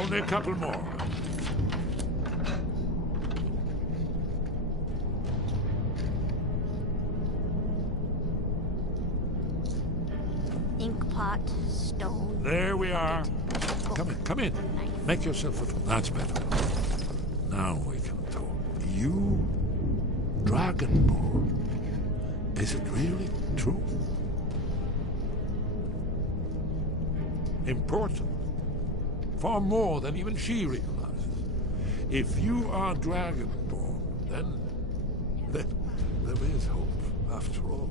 Only a couple more. Inkpot, stone. There we are. Come in. Make yourself at home. That's better. Now we can talk. You, Dragonborn. Is it really true? Important. Far more than even she realizes. If you are Dragonborn, then there is hope, after all.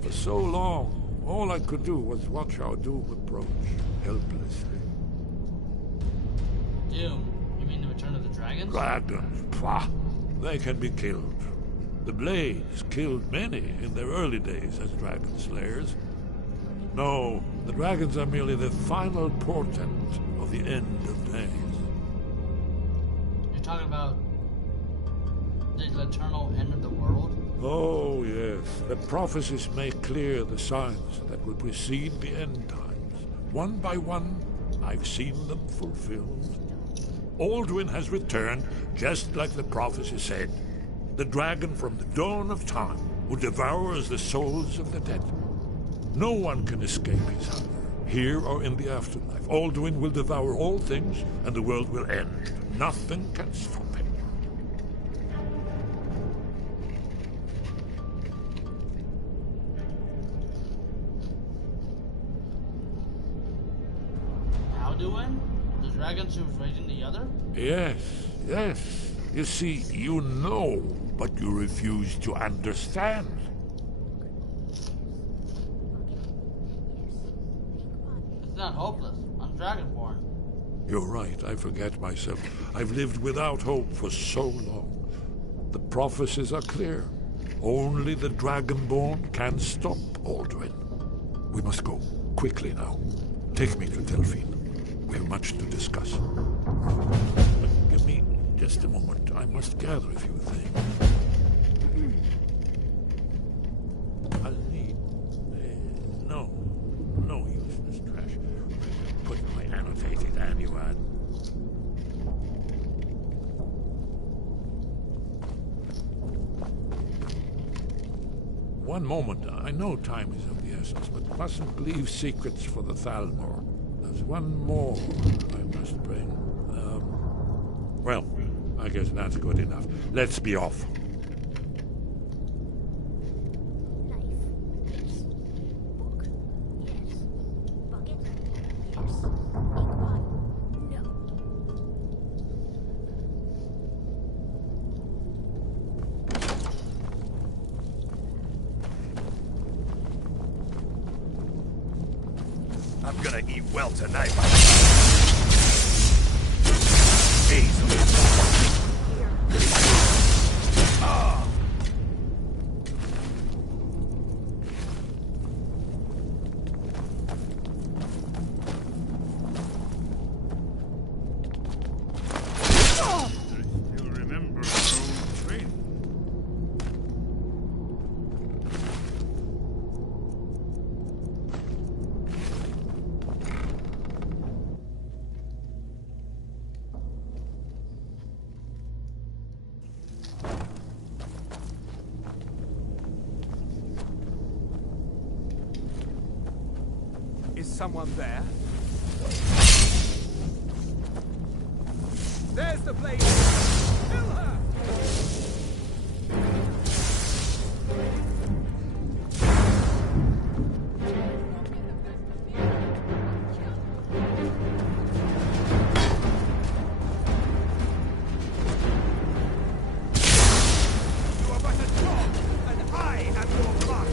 For so long, all I could do was watch our doom approach, helplessly. Doom? You mean the return of the dragons? Dragons, pah! They can be killed. The Blades killed many in their early days as dragon slayers. No, the dragons are merely the final portent of the end of days. You're talking about the eternal end of the world? Oh, yes. The prophecies make clear the signs that will precede the end times. One by one, I've seen them fulfilled. Alduin has returned, just like the prophecy said. The dragon from the dawn of time, who devours the souls of the dead. No one can escape his hunger, here or in the afterlife. Alduin will devour all things, and the world will end. Nothing can stop him. Alduin? The dragons who's raising the other? Yes. You see, you know, but you refuse to understand. It's not hopeless. I'm Dragonborn. You're right, I forget myself. I've lived without hope for so long. The prophecies are clear. Only the Dragonborn can stop Alduin. We must go, quickly now. Take me to Delphine. We have much to discuss. Give me just a moment. I must gather a few things. I'll need... no useless trash. Put my annotated annuad. One moment. I know time is of the essence, but mustn't leave secrets for the Thalmor. There's one more I must bring. Well, I guess that's good enough. Let's be off. I'm gonna eat well tonight. Easily. Ah! You'll remember our old training. Is someone there? There's the blade! Kill her! You are but a dog, and I am your master!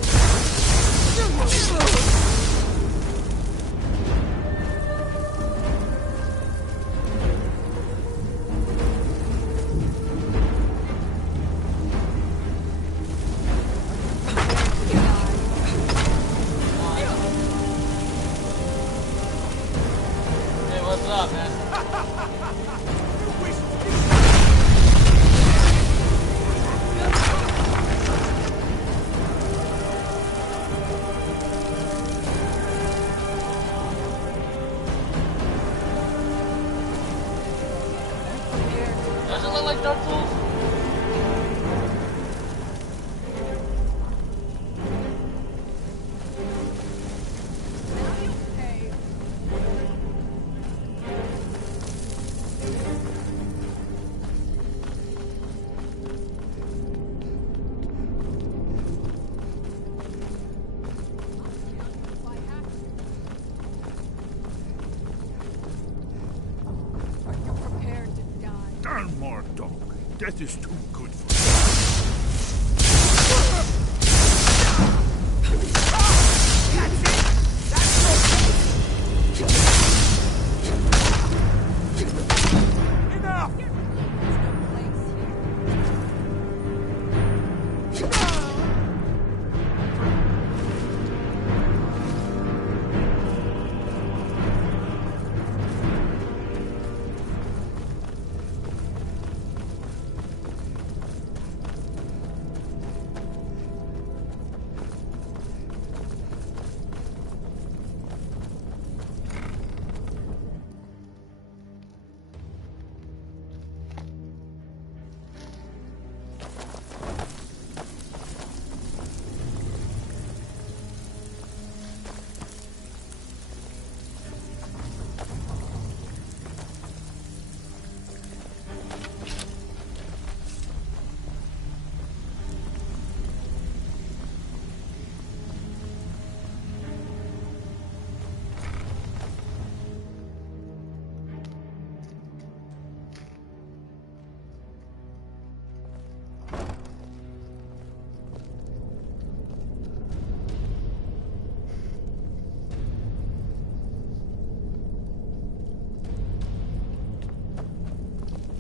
like Dark Souls? Death is too good for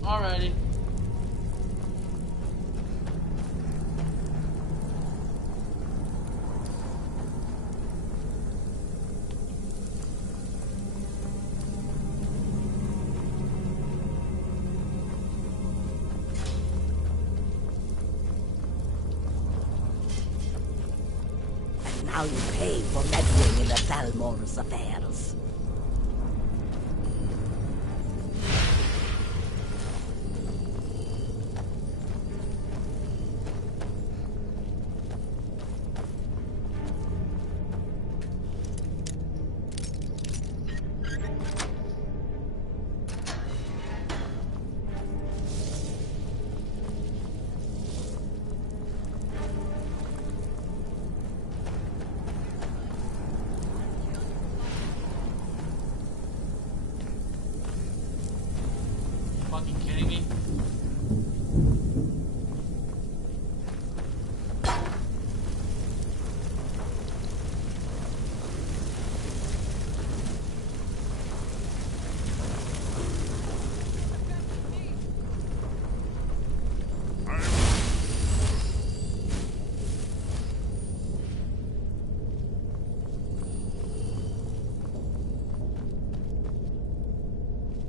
Alrighty. And now you pay for meddling in the Thalmor's affairs. Fucking kidding me?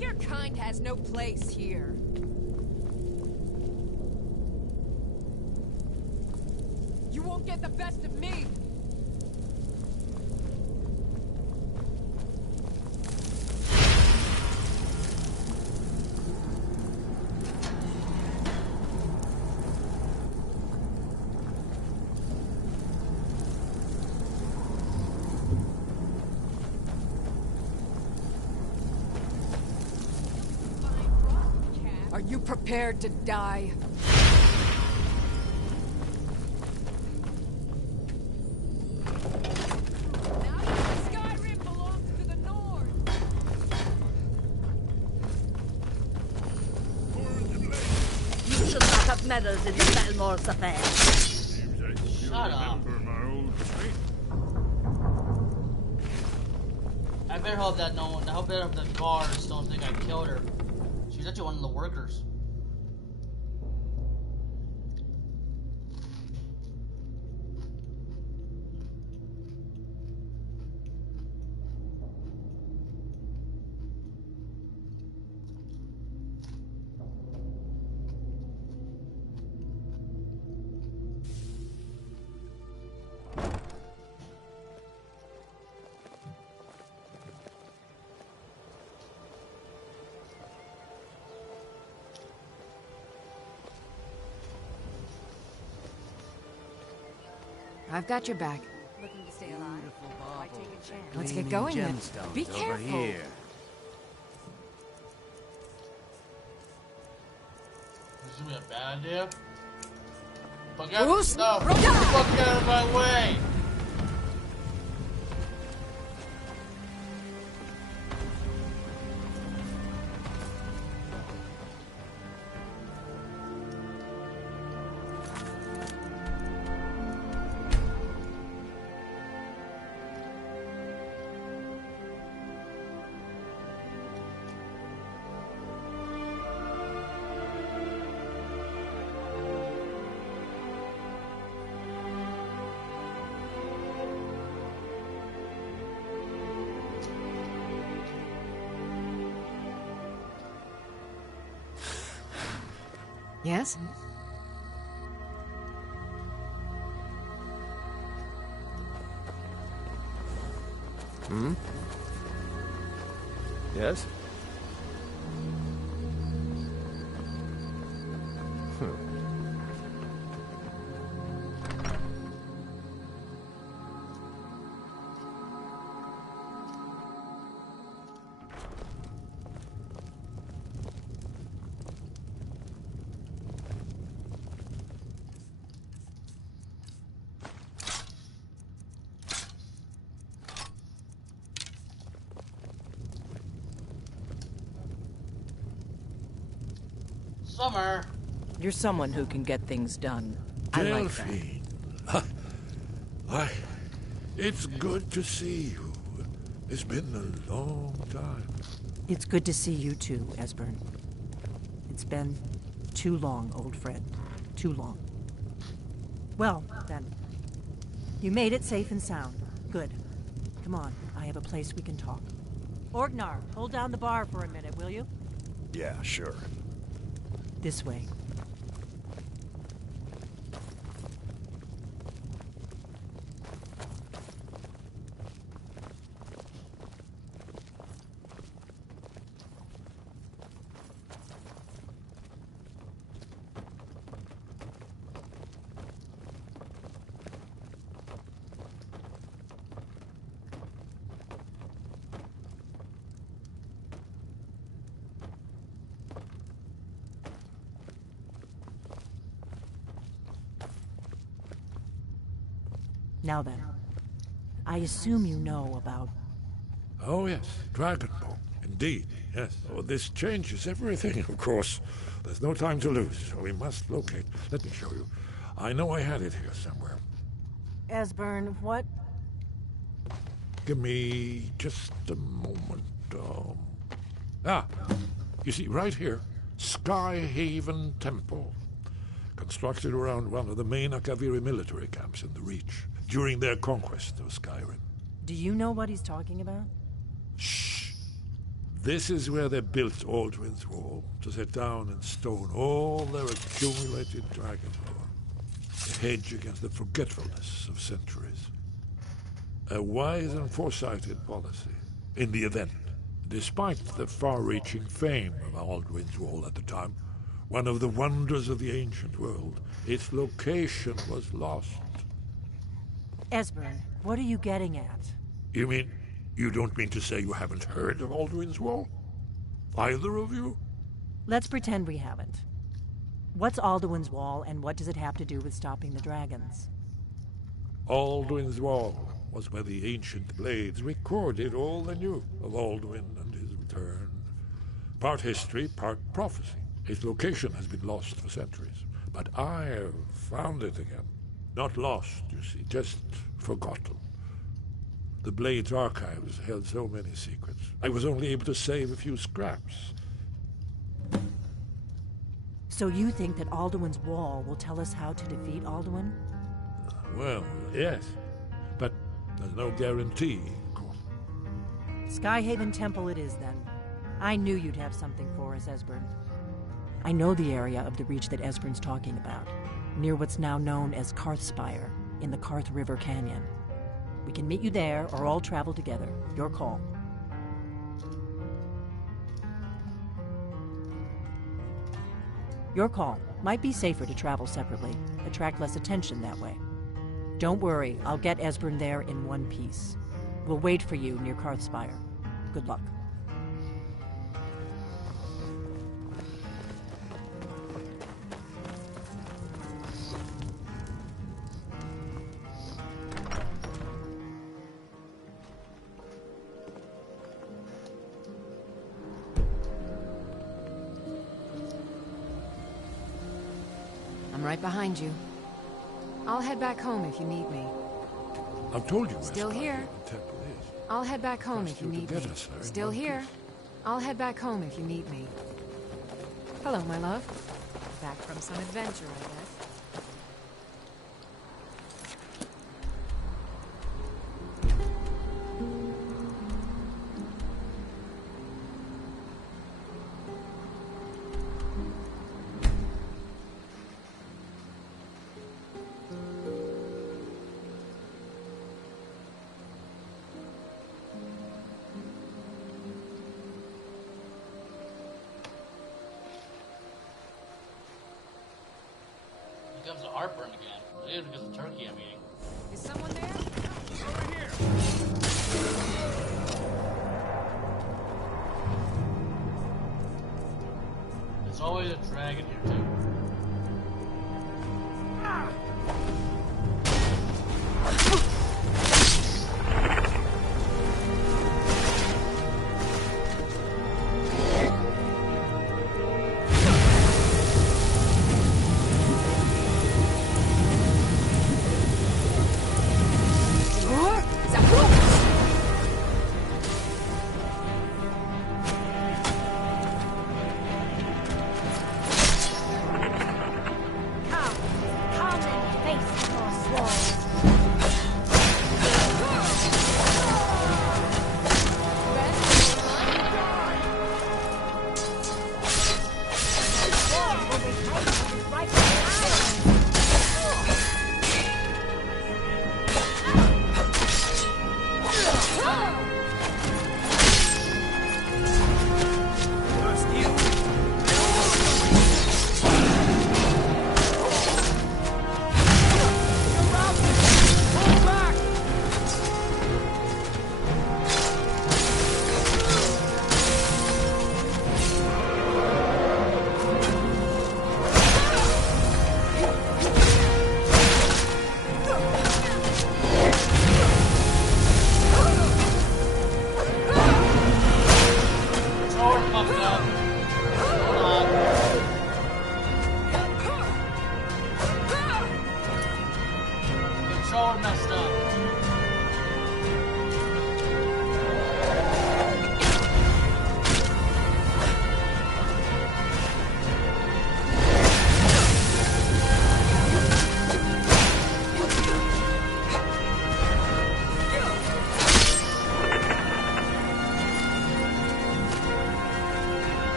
Your kind has no place here. You won't get the best of me! Are you prepared to die? Now Skyrim belongs to the North! You should not have meddled in the Thalmor's affairs. Shut up. I better hope that no one, I hope that the guards don't think I killed her. She's actually one of the workers. I've got your back. Looking to stay alive? Why take a chance? Let's get going then. Be Over careful. here. This is gonna be a bad idea. Fuck Bruce, out! No! Bruce. Fuck out of my way! Yes? Hmm? Yes? Summer! You're someone who can get things done. I like that. Delphine. Why, it's good to see you. It's been a long time. It's good to see you too, Esbern. It's been too long, old friend. Too long. Well, then. You made it safe and sound. Good. Come on, I have a place we can talk. Orgnar, hold down the bar for a minute, will you? Yeah, sure. This way. Now then, I assume you know about... Oh, yes, Dragonborn. Indeed, yes. Oh, this changes everything, of course. There's no time to lose, so we must locate. Let me show you. I know I had it here somewhere. Esbern, what? Give me just a moment. You see, right here, Skyhaven Temple. Constructed around one of the main Akaviri military camps in the Reach during their conquest of Skyrim. Do you know what he's talking about? Shh! This is where they built Aldrin's Wall, to set down in stone all their accumulated dragon lore. A hedge against the forgetfulness of centuries. A wise and foresighted policy, in the event, despite the far-reaching fame of Aldrin's Wall at the time, one of the wonders of the ancient world, its location was lost. Esbern, what are you getting at? You mean, you don't mean to say you haven't heard of Aldrin's Wall? Either of you? Let's pretend we haven't. What's Alduin's Wall, and what does it have to do with stopping the dragons? Aldrin's Wall was where the ancient blades recorded all they knew of Alduin and his return. Part history, part prophecy. Its location has been lost for centuries, but I have found it again. Not lost, you see, just forgotten. The Blade's archives held so many secrets. I was only able to save a few scraps. So you think that Alduin's Wall will tell us how to defeat Alduin? Well, yes, but there's no guarantee, of course. Skyhaven Temple it is, then. I knew you'd have something for us, Esbern. I know the area of the Reach that Esbern's talking about, near what's now known as Karthspire, in the Karth River Canyon. We can meet you there, or all travel together. Your call. Your call. Might be safer to travel separately. Attract less attention that way. Don't worry, I'll get Esbern there in one piece. We'll wait for you near Karthspire. Good luck. I'm right behind you. I'll head back home if you need me. I've told you where Still Skyrim here. the temple is. I'll head back home Trust if you you to need get me. us there in Still one here. piece. I'll head back home if you need me. Hello, my love. Back from some adventure, I guess. Here comes the heartburn again. Maybe because of the turkey I'm eating. Is someone there? Over here. There's always a dragon here too.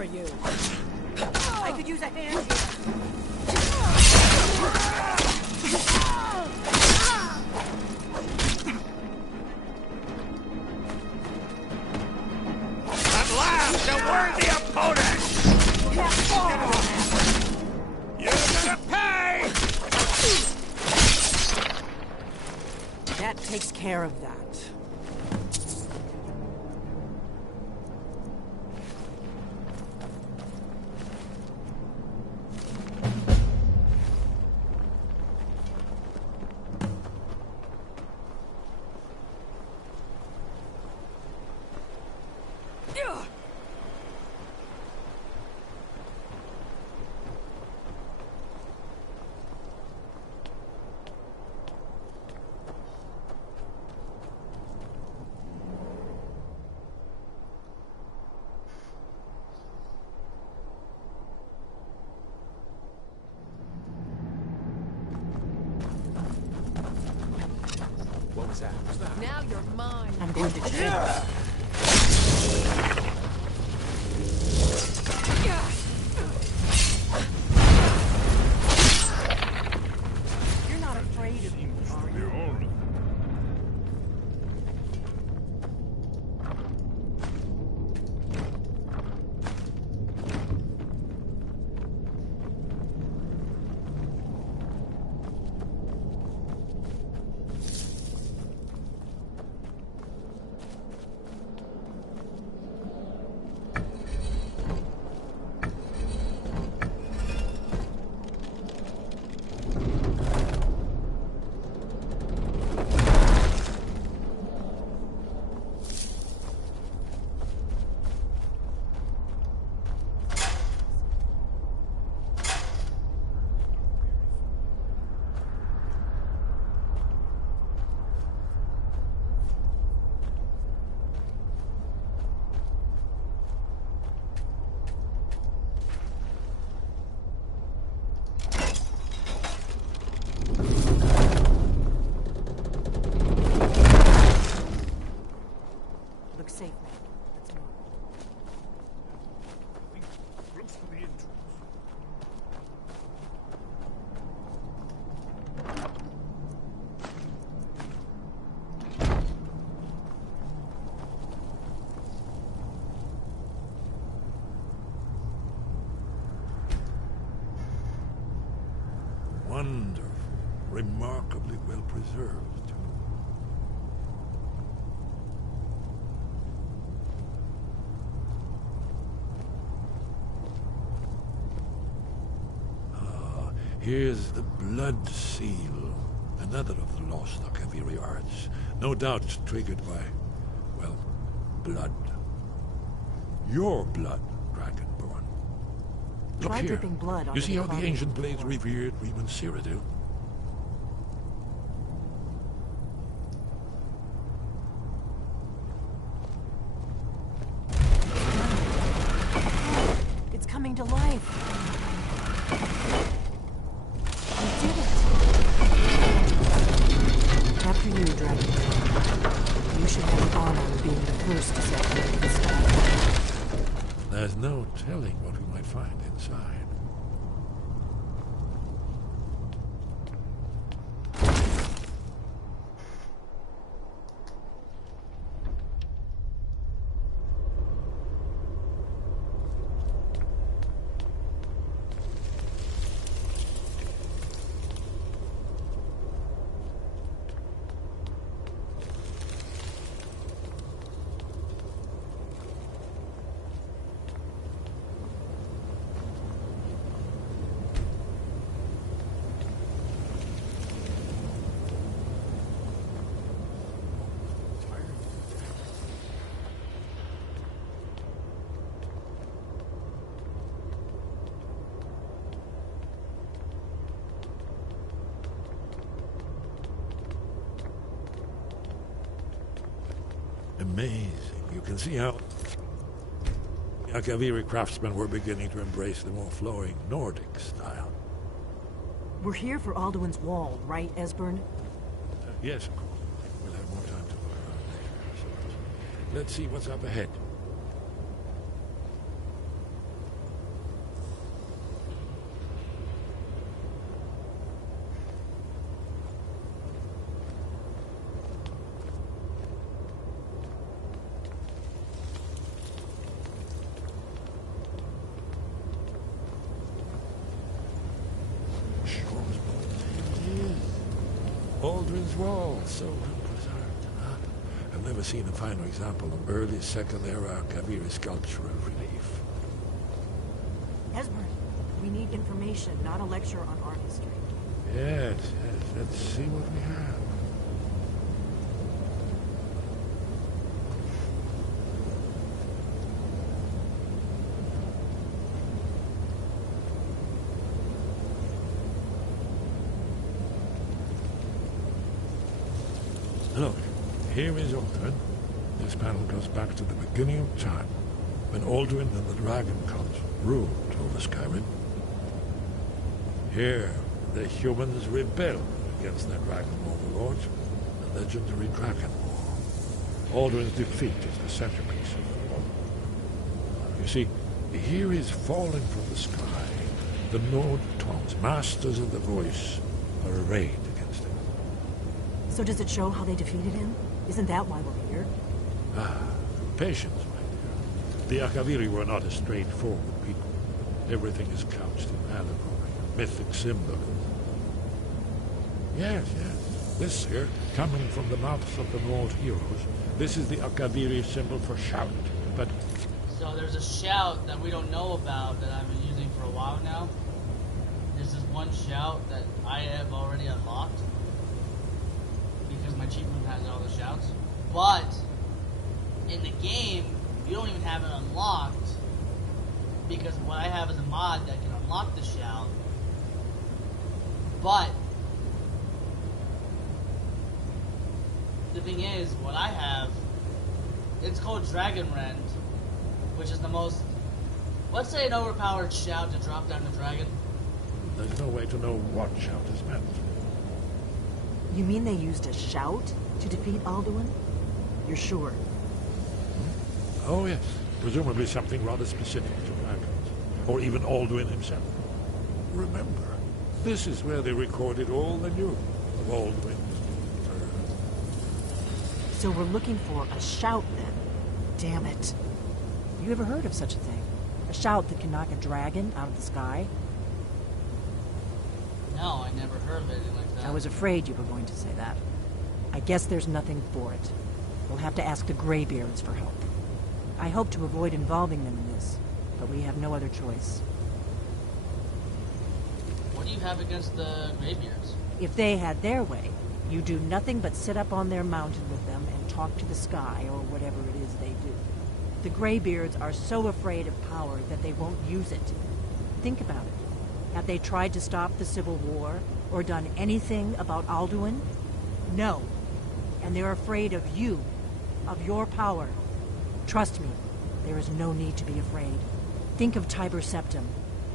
for you. I could use a hand At last, a worthy opponent! You're gonna pay! That takes care of that. What was that? Now you're mine. I'm going to treat You're not afraid of me, are you? Looks safe now. Let's move. Close to the entrance. Wonderful. Remarkably well preserved, too. Here's the blood seal, another of the lost Akaviri arts, no doubt triggered by, well, blood. Your blood, Dragonborn. Look Try here. dripping blood onto You see the how the cloth ancient before. blades revered even Cyrodiil? It's coming to life. We did it. After you, Dragon. You should have the honor of being the first to set foot in the sky. There's no telling what we might find inside. Amazing. You can see how Akaviri craftsmen were beginning to embrace the more flowing Nordic style. We're here for Alduin's Wall, right, Esbern? Yes, of course. We'll have more time to look around later, I suppose. Let's see what's up ahead. wall, so well preserved. Huh? I've never seen a finer example of early Second Era Kaviri sculptural relief. Esbern, we need information, not a lecture on art history. Yes, yes. Let's see what we have. Look, here is Alduin. This panel goes back to the beginning of time, when Alduin and the Dragon Cult ruled over Skyrim. Here, the humans rebelled against their dragon overlords, the legendary Dragon War. Alduin's defeat is the centerpiece of the war. You see, here is falling from the sky. The Nord Tongs, masters of the voice, are arrayed against him. So does it show how they defeated him? Isn't that why we're here? Patience, my dear. The Akaviri were not a straightforward people. Everything is couched in allegory, mythic symbolism. Yes, yes. This here, coming from the mouths of the Nord heroes, this is the Akaviri symbol for shout. But So there's a shout that we don't know about that I've been using for a while now. There's this one shout that I have already unlocked because my cheat room has all the shouts. But in the game, you don't even have it unlocked because what I have is a mod that can unlock the shout. But the thing is, what I have, it's called Dragon Rend, which is the most, let's say, an overpowered shout to drop down the dragon. there's no way to know what shout is meant. You mean they used a shout to defeat Alduin? You're sure? Oh, yes. Presumably something rather specific to dragons. Or even Alduin himself. Remember, this is where they recorded all they knew of Alduin. So we're looking for a shout then. Damn it. You ever heard of such a thing? A shout that can knock a dragon out of the sky? No, I never heard of anything like that. I was afraid you were going to say that. I guess there's nothing for it. We'll have to ask the Greybeards for help. I hope to avoid involving them in this, but we have no other choice. What do you have against the Greybeards? If they had their way, you do nothing but sit up on their mountain with them and talk to the sky or whatever it is they do. The Greybeards are so afraid of power that they won't use it. Think about it. Have they tried to stop the Civil War or done anything about Alduin? No. And they're afraid of you, of your power. Trust me, there is no need to be afraid. Think of Tiber Septim.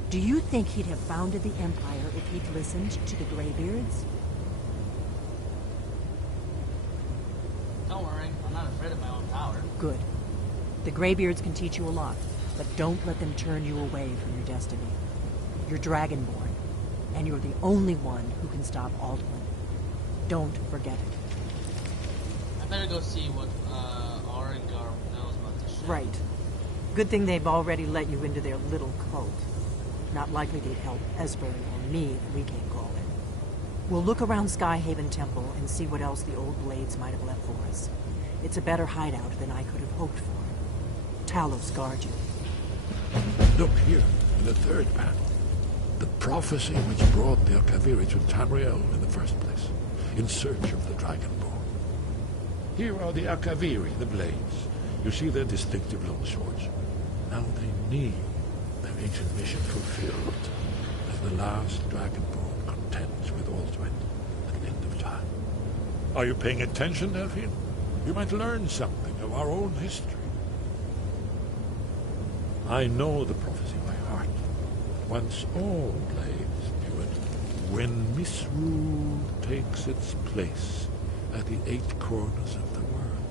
Do you think he'd have founded the Empire if he'd listened to the Greybeards? Don't worry, I'm not afraid of my own power. Good. The Greybeards can teach you a lot, but don't let them turn you away from your destiny. You're Dragonborn, and you're the only one who can stop Alduin. Don't forget it. I better go see what Arengar knows about this shit. Right. Good thing they've already let you into their little cult. Not likely they'd help Esbern or me if we can't call in. We'll look around Skyhaven Temple and see what else the old blades might have left for us. It's a better hideout than I could have hoped for. Talos guard you. Look here, in the third panel. The prophecy which brought the Akaviri to Tamriel in the first place, in search of the Dragonborn. Here are the Akaviri, the blades. You see their distinctive long swords. Now they need their ancient mission fulfilled as the last Dragonborn contends with Alduin at the end of time. Are you paying attention, Delphine? You might learn something of our own history. I know the prophecy by heart. Once all blades knew it, when misrule takes its place at the 8 corners of the world.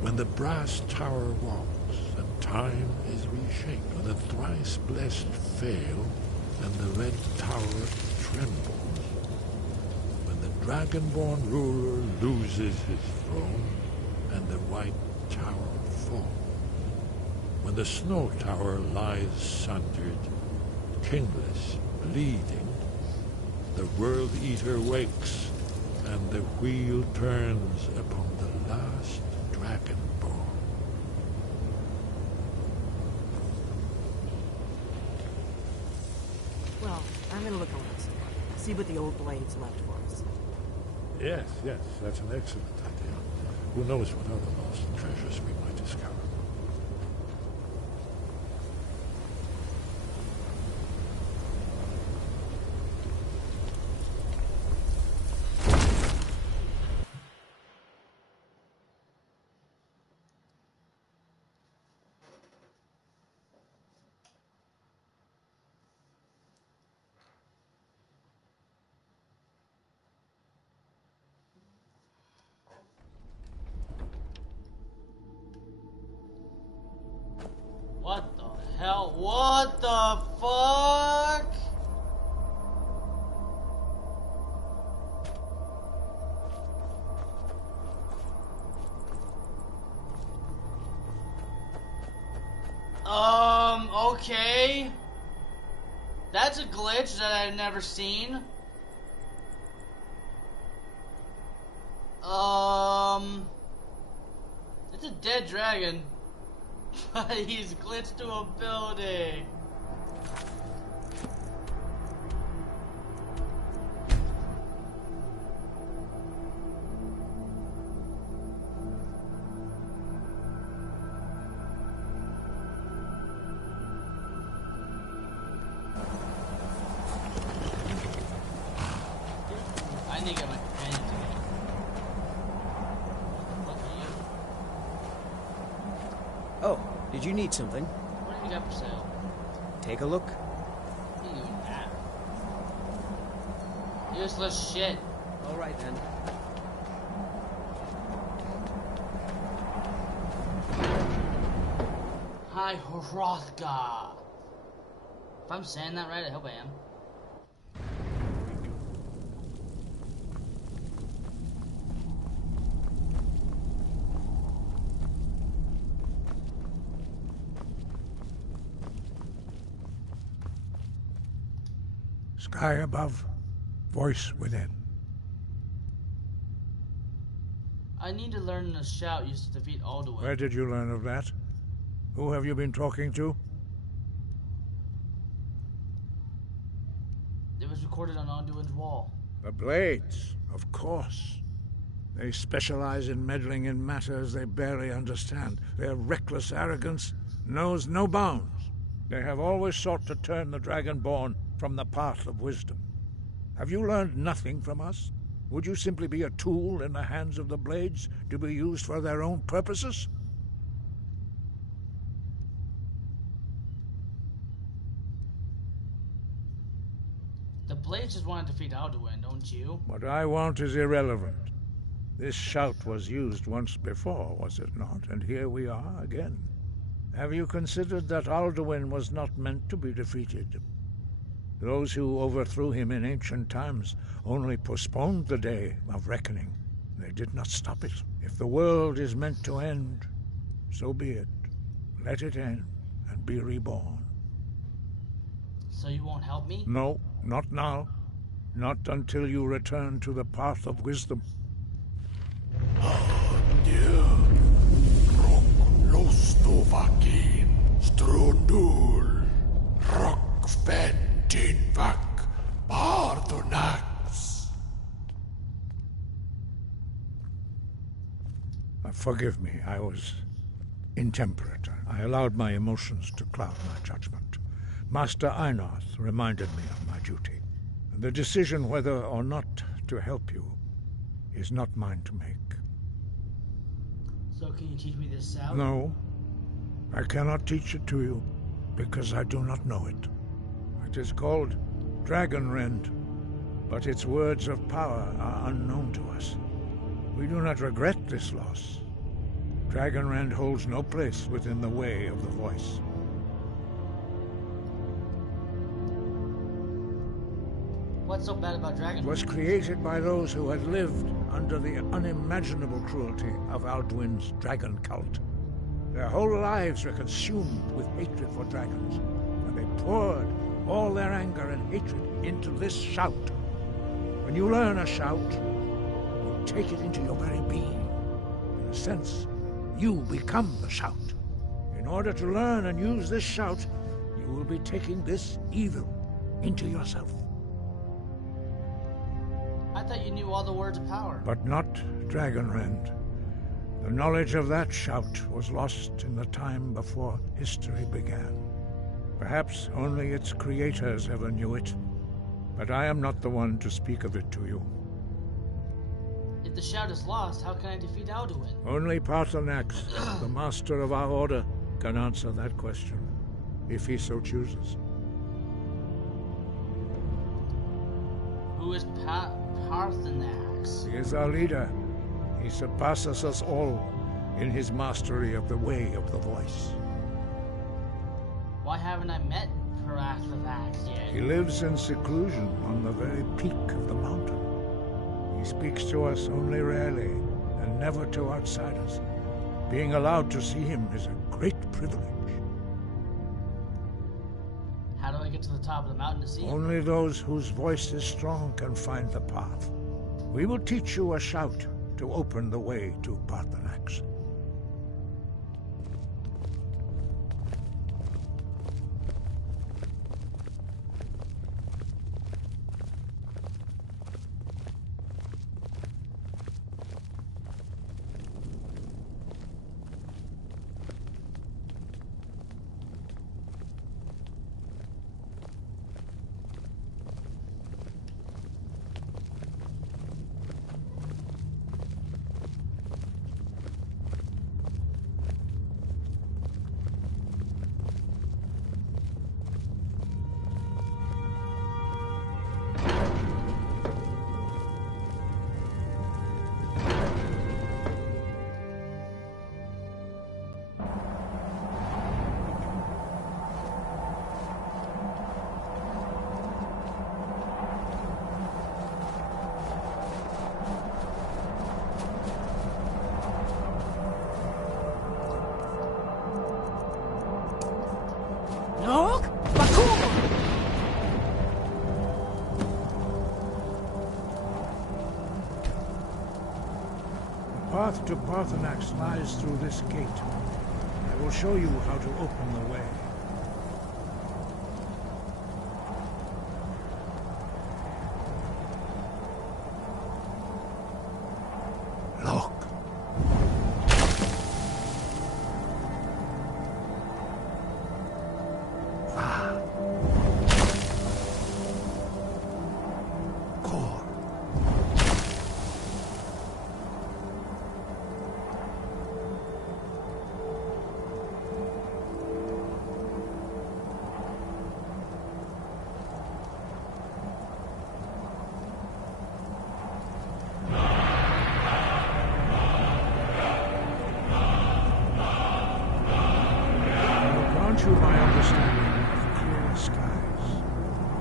When the brass tower walks and time is reshaped, when the thrice blessed fail and the red tower trembles, when the dragonborn ruler loses his throne and the white tower falls, when the snow tower lies sundered, kingless, bleeding, the World Eater wakes, and the wheel turns upon the last Dragonborn. Well, I'm gonna look around some more. See what the old blades left for us. Yes, that's an excellent idea. Who knows what other lost treasures we might discover. What the hell? What the fuck? Okay. That's a glitch that I've never seen. It's a dead dragon. But he's glitched to a building. I need to get my companion together. What are you? Oh, did you need something? What do you got for sale? Take a look. What are you even at? Useless shit. All right then. Hi, Hrothgar. If I'm saying that right, I hope I am. Sky above, voice within. I need to learn the shout used to defeat Alduin. Where did you learn of that? Who have you been talking to? It was recorded on Alduin's wall. The Blades, of course. They specialize in meddling in matters they barely understand. Their reckless arrogance knows no bounds. They have always sought to turn the Dragonborn from the path of wisdom. Have you learned nothing from us? Would you simply be a tool in the hands of the Blades to be used for their own purposes? The Blades just want to defeat Alduin, don't you? What I want is irrelevant. This shout was used once before, was it not? And here we are again. Have you considered that Alduin was not meant to be defeated? Those who overthrew him in ancient times only postponed the day of reckoning. They did not stop it. If the world is meant to end, so be it. Let it end and be reborn. So you won't help me? No, not now. Not until you return to the path of wisdom. Forgive me, I was intemperate. I allowed my emotions to cloud my judgment. Master Einarth reminded me of my duty. The decision whether or not to help you is not mine to make. So can you teach me this sound? No, I cannot teach it to you, because I do not know it. It is called Dragonrend, but its words of power are unknown to us. We do not regret this loss. Dragonrend holds no place within the way of the voice. What's so bad about Dragon? It was created by those who had lived under the unimaginable cruelty of Alduin's dragon cult. Their whole lives were consumed with hatred for dragons, and they poured all their anger and hatred into this shout. When you learn a shout, you take it into your very being. In a sense, you become the shout. In order to learn and use this shout, you will be taking this evil into yourself. I thought you knew all the words of power. But not Dragonrend. The knowledge of that shout was lost in the time before history began. Perhaps only its creators ever knew it, but I am not the one to speak of it to you. If the shout is lost, how can I defeat Alduin? Only Paarthurnax, the master of our order, can answer that question, if he so chooses. Who is Paarthurnax? He is our leader. He surpasses us all in his mastery of the way of the voice. Why haven't I met Paarthurnax yet? He lives in seclusion on the very peak of the mountain. He speaks to us only rarely, and never to outsiders. Being allowed to see him is a great privilege. How do I get to the top of the mountain to see him? Only those whose voice is strong can find the path. We will teach you a shout to open the way to Paarthurnax. The path to Paarthurnax lies through this gate. I will show you how to open the way. Look. To my understanding of clear skies.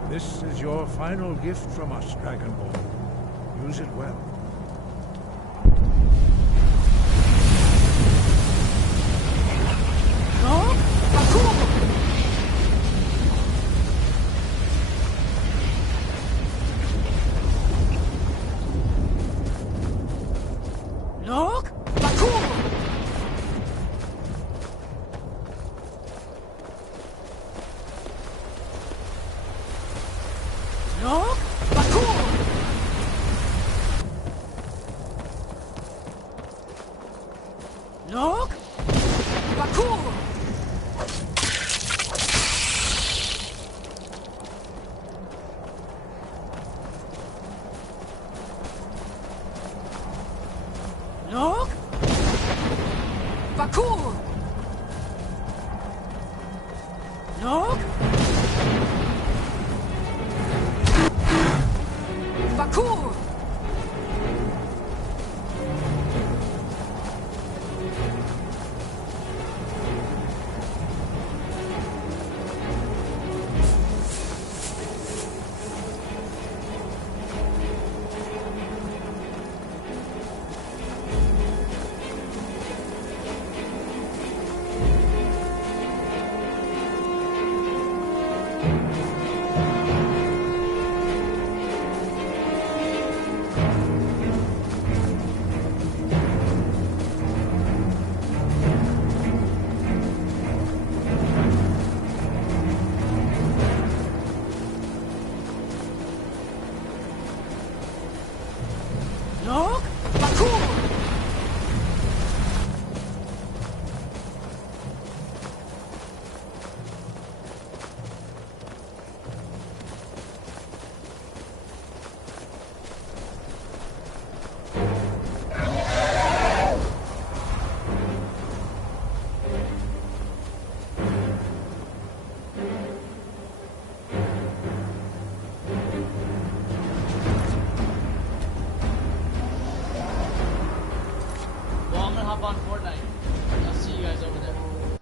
This is your final gift from us, Dragonborn. Use it well. No?